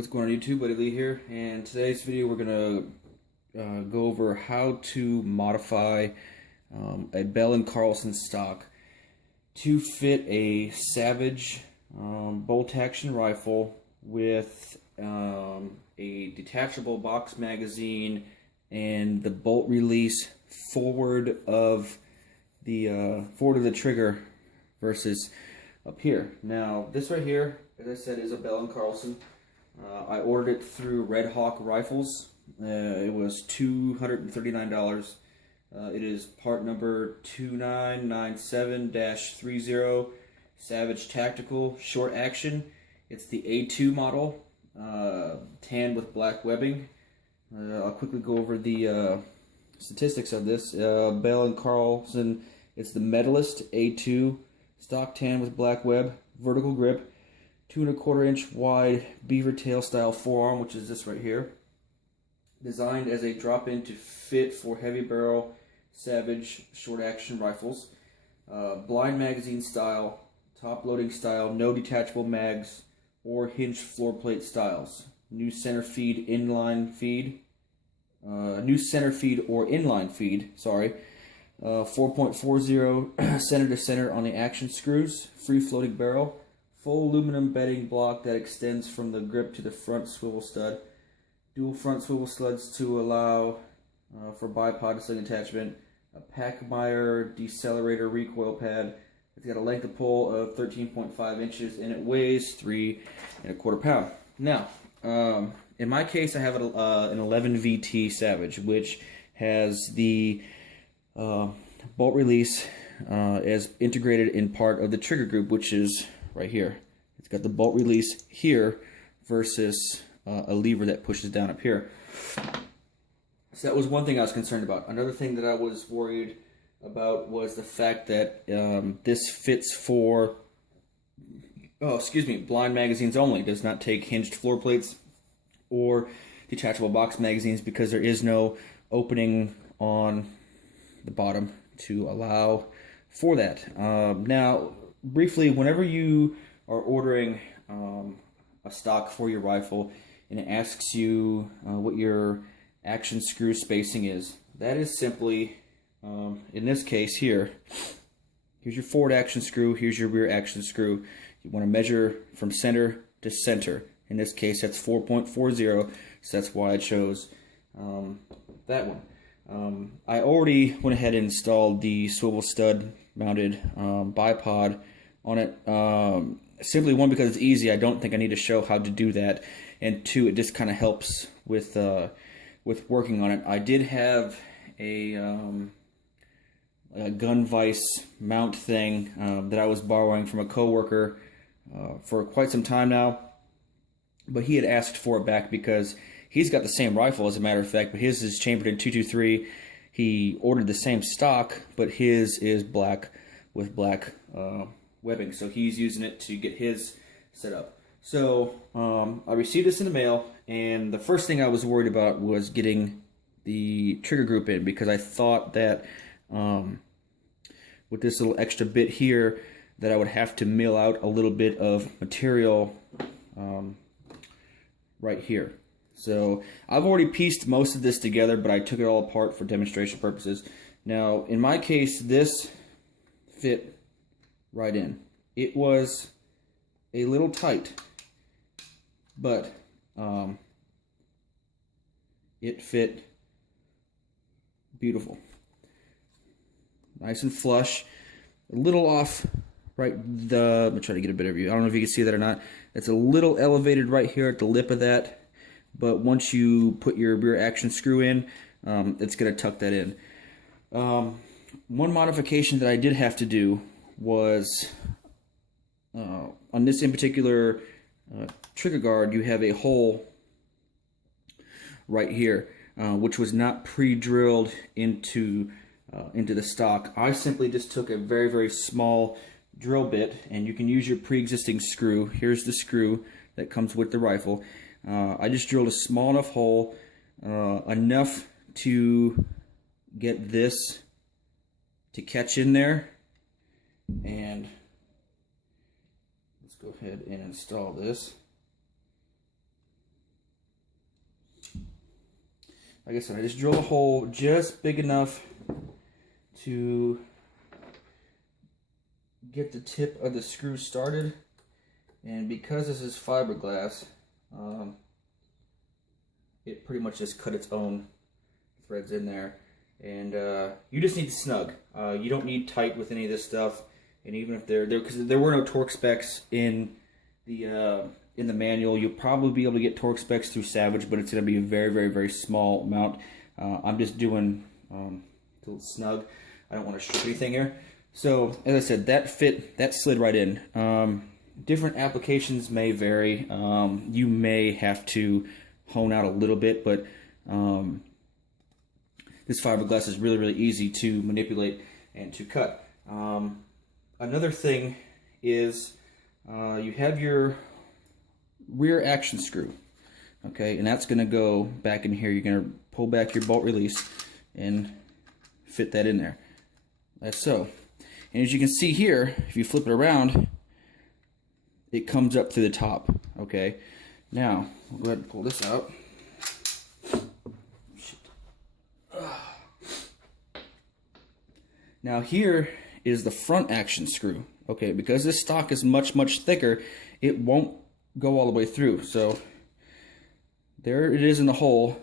What's going on YouTube? Buddy Lee here, and today's video we're gonna go over how to modify a Bell and Carlson stock to fit a Savage bolt action rifle with a detachable box magazine and the bolt release forward of the trigger versus up here. Now this right here, as I said, is a Bell and Carlson. I ordered it through Red Hawk Rifles. It was $239. It is part number 2997-30, Savage Tactical Short Action. It's the A2 model, tan with black webbing. I'll quickly go over the statistics of this. Bell and Carlson, it's the Medalist A2, stock tan with black web, vertical grip, 2¼ inch wide beaver tail style forearm, which is this right here. Designed as a drop-in to fit for heavy barrel Savage short action rifles. Blind magazine style, top loading style, no detachable mags or hinged floor plate styles. New center feed inline feed. New center feed or inline feed, sorry. 4.40 center to center on the action screws. Free floating barrel. Full aluminum bedding block that extends from the grip to the front swivel stud. Dual front swivel studs to allow for bipod sling attachment. A Packmeyer decelerator recoil pad. It's got a length of pull of 13.5 inches and it weighs 3¼ pounds. Now, in my case, I have an 11 VT Savage, which has the bolt release as integrated in part of the trigger group, which is right here. It's got the bolt release here versus a lever that pushes down up here. So that was one thing I was concerned about. Another thing that I was worried about was the fact that this fits for, blind magazines only. It does not take hinged floor plates or detachable box magazines because there is no opening on the bottom to allow for that. Now, briefly, whenever you are ordering a stock for your rifle and it asks you what your action screw spacing is, that is simply, in this case here, here's your forward action screw, here's your rear action screw. You want to measure from center to center. In this case, that's 4.40, so that's why I chose that one. I already went ahead and installed the swivel stud mounted bipod on it. Simply, one, because it's easy. I don't think I need to show how to do that, and two, it just kind of helps with working on it. I did have a gun vise mount thing that I was borrowing from a coworker for quite some time now, but he had asked for it back because he's got the same rifle, as a matter of fact, but his is chambered in .223. He ordered the same stock, but his is black with black webbing, so he's using it to get his set up. So I received this in the mail, and the first thing I was worried about was getting the trigger group in, because I thought that with this little extra bit here that I would have to mill out a little bit of material right here. So I've already pieced most of this together, but I took it all apart for demonstration purposes. Now, in my case, this fit right in. It was a little tight, but it fit beautiful. Nice and flush. A little off right let me try to get a better view. I don't know if you can see that or not. It's a little elevated right here at the lip of that. But once you put your rear action screw in, it's going to tuck that in. One modification that I did have to do was, on this in particular trigger guard, you have a hole right here, which was not pre-drilled into the stock. I simply just took a very, very small drill bit, and you can use your pre-existing screw. Here's the screw that comes with the rifle. I just drilled a small enough hole, enough to get this to catch in there, and let's go ahead and install this. like I said, I just drilled a hole just big enough to get the tip of the screw started. And because this is fiberglass, it pretty much just cut its own threads in there. And you just need snug. You don't need tight with any of this stuff. And even if because there were no torque specs in the manual, you'll probably be able to get torque specs through Savage, but it's going to be a very, very, very small amount. I'm just doing a little snug. I don't want to strip anything here. So as I said, that slid right in. Different applications may vary. You may have to hone out a little bit, but this fiberglass is really, really easy to manipulate and to cut. Another thing is you have your rear action screw, okay, and that's going to go back in here. You're going to pull back your bolt release and fit that in there, like so. And as you can see here, if you flip it around, it comes up to the top, okay. Now we'll go ahead and pull this out. Now here is the front action screw, okay. Because this stock is much, much thicker, it won't go all the way through. So there it is in the hole,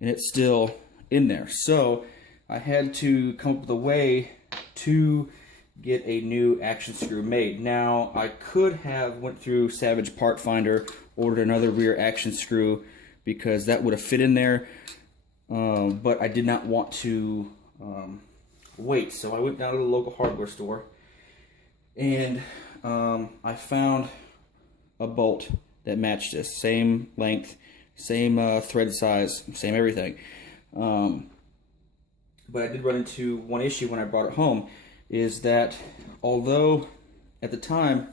and it's still in there. So I had to come up with a way to get a new action screw made. Now I could have went through Savage Part Finder, ordered another rear action screw, because that would have fit in there, but I did not want to wait. So I went down to the local hardware store, and I found a bolt that matched this, same length, same thread size, same everything. But I did run into one issue when I brought it home, is that although at the time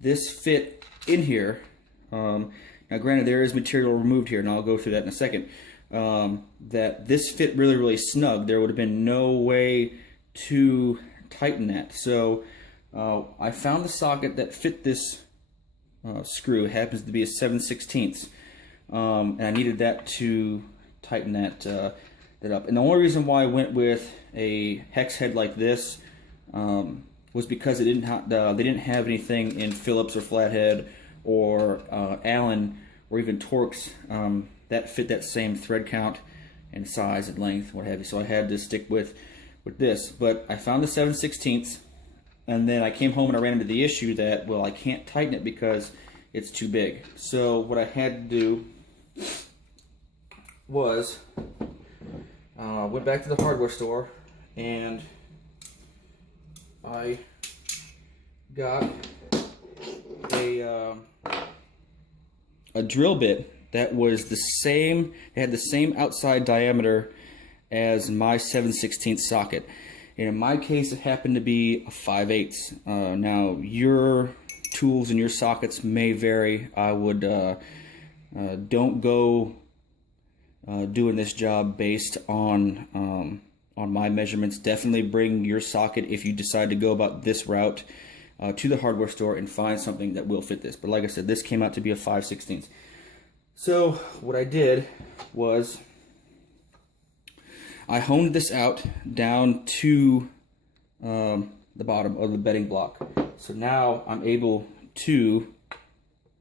this fit in here, now granted there is material removed here, and I'll go through that in a second, that this fit really, really snug. There would have been no way to tighten that. So I found the socket that fit this screw. It happens to be a 7/16, and I needed that to tighten that up. And the only reason why I went with a hex head like this was because it didn't they didn't have anything in Phillips or Flathead or Allen or even Torx that fit that same thread count and size and length, what have you. So I had to stick with this. But I found the 7/16, and then I came home and I ran into the issue that, well, I can't tighten it because it's too big. So what I had to do was went back to the hardware store, and I got a drill bit that was the same. It had the same outside diameter as my 7/16 socket, and in my case it happened to be a 5/8. Now your tools and your sockets may vary. I would don't go doing this job based on my measurements. Definitely bring your socket, if you decide to go about this route, to the hardware store and find something that will fit this. But like I said, this came out to be a 5/16. So what I did was I honed this out down to the bottom of the bedding block. So now I'm able to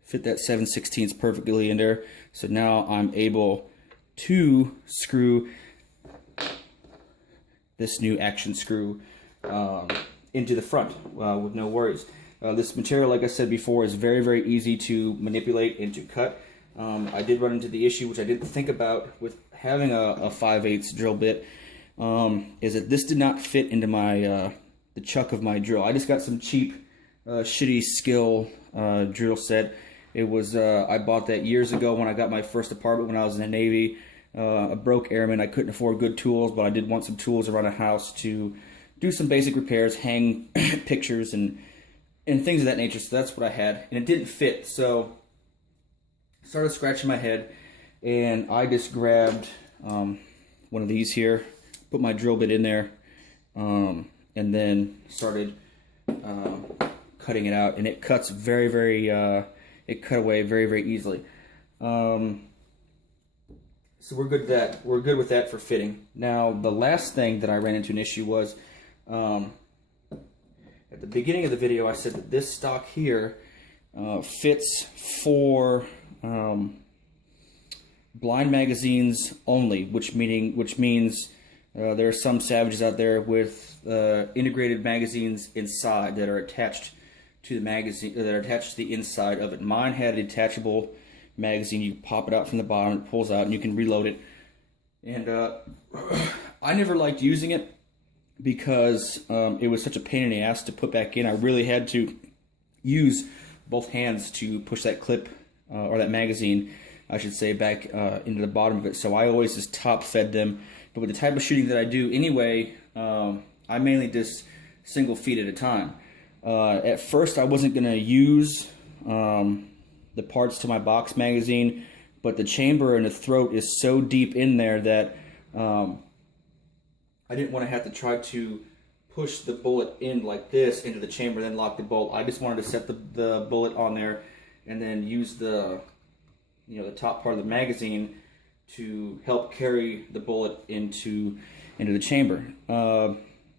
fit that 7/16 perfectly in there. So now I'm able to screw this new action screw into the front with no worries. This material, like I said before, is very, very easy to manipulate and to cut. I did run into the issue, which I didn't think about with having a 5/8 drill bit, is that this did not fit into my the chuck of my drill. I just got some cheap, shitty Skill drill set. It was I bought that years ago when I got my first apartment when I was in the Navy. A broke airman. I couldn't afford good tools, but I did want some tools around a house to do some basic repairs, hang pictures and things of that nature. So that's what I had, and it didn't fit. So I started scratching my head, and I just grabbed one of these here, put my drill bit in there, and then started cutting it out, and it cuts very, very it cut away very, very easily. So we're good with that. We're good with that for fitting. Now, the last thing that I ran into an issue was, at the beginning of the video, I said that this stock here fits for blind magazines only, which means there are some savages out there with integrated magazines inside that are attached to the magazine, that are attached to the inside of it. Mine had a detachable magazine. You pop it out from the bottom, it pulls out, and you can reload it. And I never liked using it because it was such a pain in the ass to put back in. I really had to use both hands to push that clip, or that magazine, I should say, back into the bottom of it. So I always just top fed them. But with the type of shooting that I do anyway, I mainly just single feed at a time. At first I wasn't going to use the parts to my box magazine, but the chamber and the throat is so deep in there that I didn't want to have to try to push the bullet in like this into the chamber, then lock the bolt. I just wanted to set the bullet on there and then use the top part of the magazine to help carry the bullet into the chamber.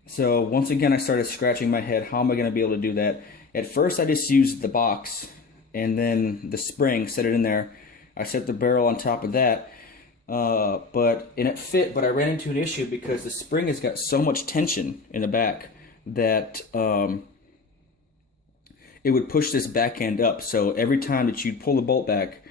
So once again, I started scratching my head. How am I going to be able to do that? At first, I just used the box and then the spring, set it in there. I set the barrel on top of that, and it fit. But I ran into an issue because the spring has got so much tension in the back that it would push this back end up. So every time that you'd pull the bolt back,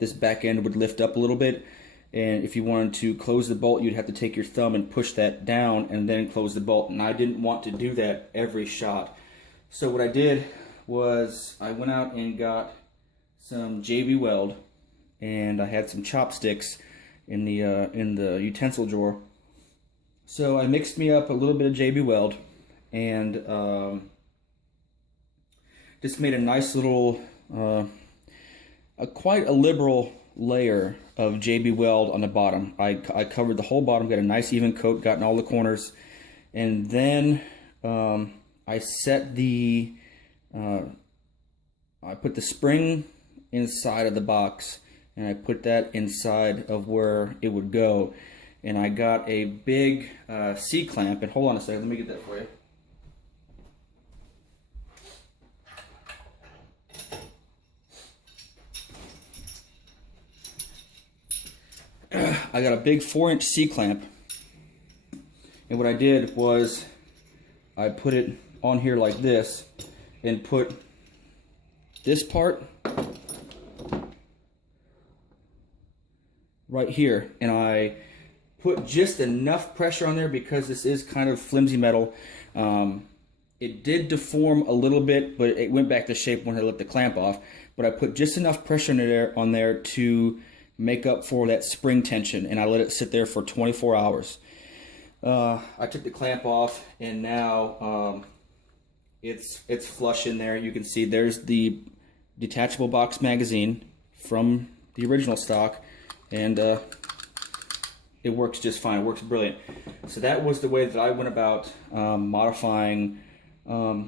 this back end would lift up a little bit, and if you wanted to close the bolt, you'd have to take your thumb and push that down and then close the bolt, and I didn't want to do that every shot. So what I did was I went out and got some JB Weld, and I had some chopsticks in the utensil drawer. So I mixed me up a little bit of JB Weld and just made a nice little quite a liberal layer of JB Weld on the bottom. I covered the whole bottom, got a nice even coat, got in all the corners, and then I set the I put the spring inside of the box, and I put that inside of where it would go, and I got a big C-clamp, and hold on a second, let me get that for you. I got a big 4-inch C-clamp, and what I did was I put it on here like this and put this part right here, and I put just enough pressure on there because this is kind of flimsy metal. It did deform a little bit, but it went back to shape when I let the clamp off. But I put just enough pressure on there to make up for that spring tension, and I let it sit there for 24 hours. I took the clamp off, and now it's flush in there. You can see there's the Detachable Box Magazine from the original stock, and it works just fine. It works brilliant. So that was the way that I went about modifying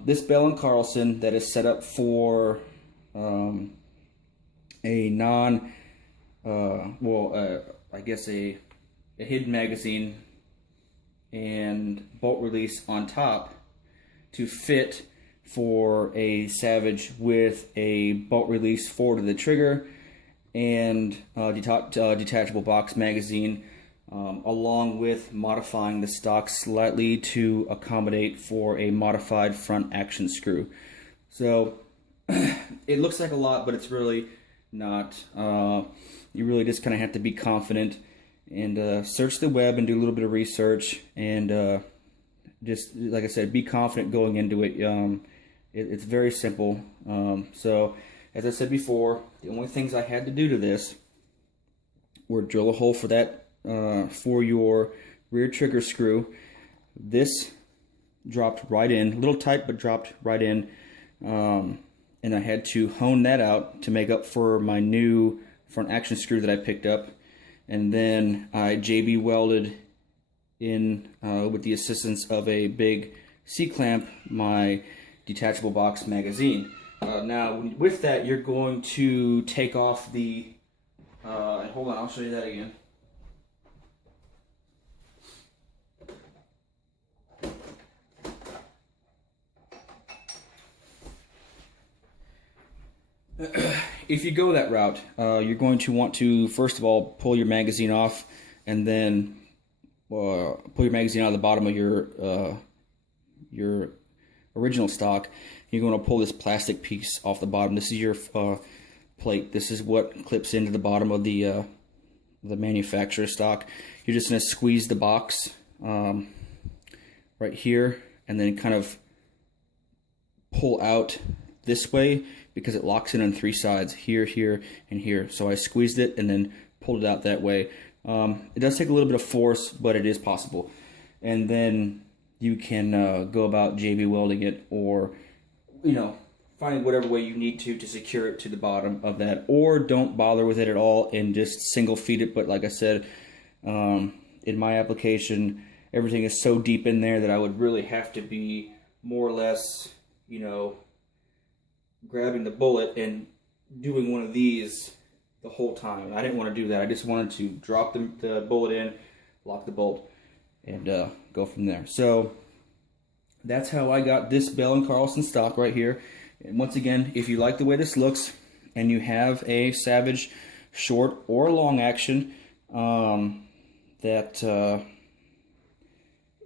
this Bell and Carlson that is set up for a I guess a hidden magazine and bolt release on top to fit for a Savage with a bolt release forward of the trigger and detachable box magazine, along with modifying the stock slightly to accommodate for a modified front action screw. So it looks like a lot, but it's really not. You really just kind of have to be confident and search the web and do a little bit of research, and just like I said, be confident going into it. It's very simple. So as I said before, the only things I had to do to this were drill a hole for that for your rear trigger screw. This dropped right in, a little tight, but dropped right in, and I had to hone that out to make up for my new front action screw that I picked up. And then I JB welded in with the assistance of a big C-clamp my detachable box magazine. Now with that, you're going to take off the hold on, I'll show you that again. If you go that route, you're going to want to first of all pull your magazine off, and then pull your magazine out of the bottom of your original stock. You're going to pull this plastic piece off the bottom. This is your plate. This is what clips into the bottom of the manufacturer stock. You're just going to squeeze the box right here, and then kind of pull out this way, because it locks in on three sides, here, here, and here. So I squeezed it and then pulled it out that way. It does take a little bit of force, but it is possible. And then you can go about JB welding it, or, you know, find whatever way you need to secure it to the bottom of that, or don't bother with it at all and just single feed it. But like I said, in my application, everything is so deep in there that I would really have to be more or less, you know, grabbing the bullet and doing one of these the whole time. I didn't want to do that. I just wanted to drop the bullet in, lock the bolt, and go from there. So that's how I got this Bell and Carlson stock right here. And once again, if you like the way this looks and you have a Savage short or long action that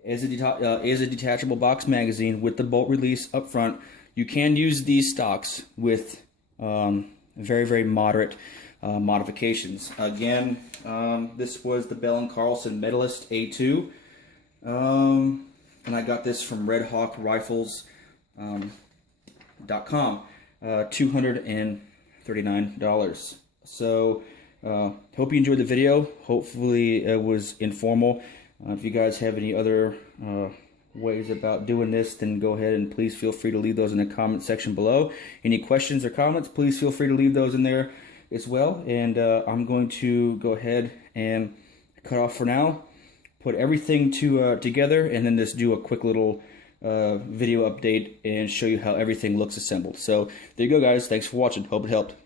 is a detachable box magazine with the bolt release up front, you can use these stocks with very, very moderate modifications. Again, this was the Bell and Carlson Medalist A2, and I got this from RedHawkRifles.com, $239. So hope you enjoyed the video. Hopefully it was informal. If you guys have any other ways about doing this, then go ahead and please feel free to leave those in the comment section below. Any questions or comments, please feel free to leave those in there as well. And I'm going to go ahead and cut off for now, put everything together, and then just do a quick little video update and show you how everything looks assembled. So there you go, guys. Thanks for watching. Hope it helped.